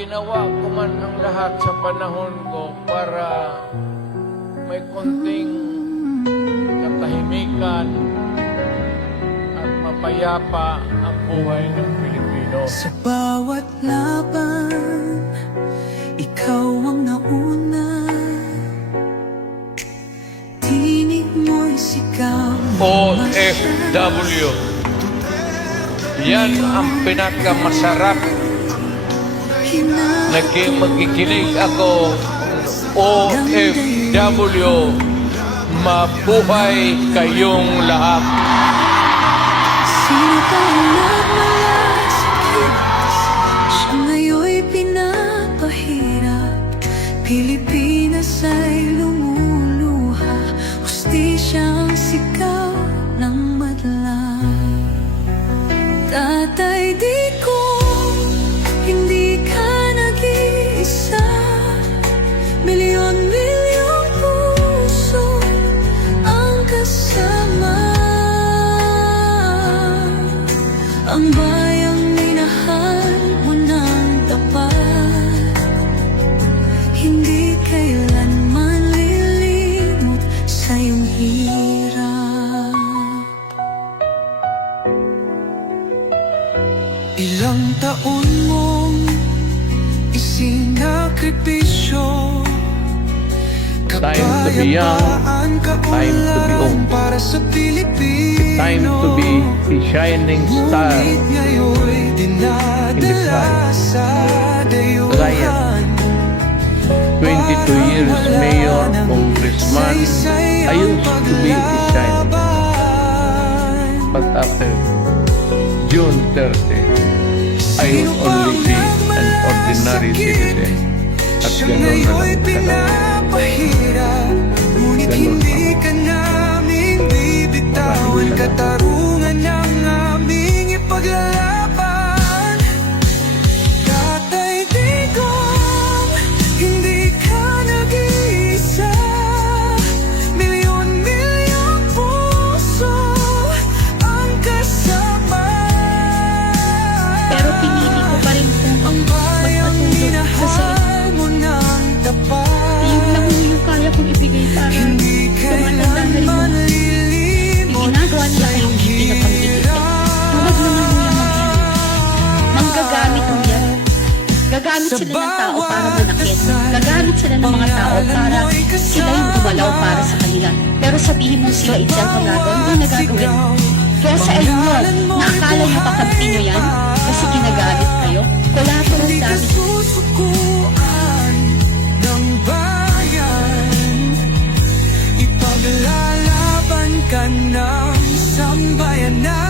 ginawa ko man ang lahat sa panahon ko para may konting katahimikan at mapayapa ang buhay ng Pilipino. Sa bawat laban, ikaw ang nauna. Tinig mo'y sigaw OFW. Yan ang pinakamasarap. Naging magkikinig ako. OFW. Mabuhay kayong lahat. Sino ka nagmalasakit? Siya ngayon'y pinapahirap. Pilipinas ay lumuluha. Hustisyang sigaw ng madlang. Tatay, di ko hindi ka nag-iisa. Milyon-milyong puso ang kasama. Ang bayang minahal mo ng tapat, hindi kailanman lilimot sa iyong hirap. Ilang taon mong isinakripisyo, Time to be young, time to be old. para sa Pilipino. Time to be the shining star Ngunit ngayon'y dinadala sa dayuhan. 22 years mayor, congressman. I used to be a shining star. But after June 30, I will only be an ordinary citizen. At gano'n na lang pinapahirap, ngunit hindi ka namin bibitawan. Katarungan ang aming ipaglalaban. Tatay, digong, hindi ka nag-iisa. Milyon-milyong puso ang kasama. Pero pinili ko pa rin kung magpatulog sa sa'yo. Yun lang yung kaya kong ibigay para tumatanda na rin mo. Yung ginagawa nila kayong hindi na pang-iisip. Huwag naman mo yung manggagamit mo yan. Gagamit sila ng tao para manakit. Gagamit sila ng mga tao para sila yung gumalaw para sa kanila. Pero sabihin mo sila itself ang gagawin, hindi nagagawin. Kaya sa Elmore, na akala nyo kakampi nyo yan kasi ginagamit kayo, collateral damage. Ipaglalaban ka ng sambayanan.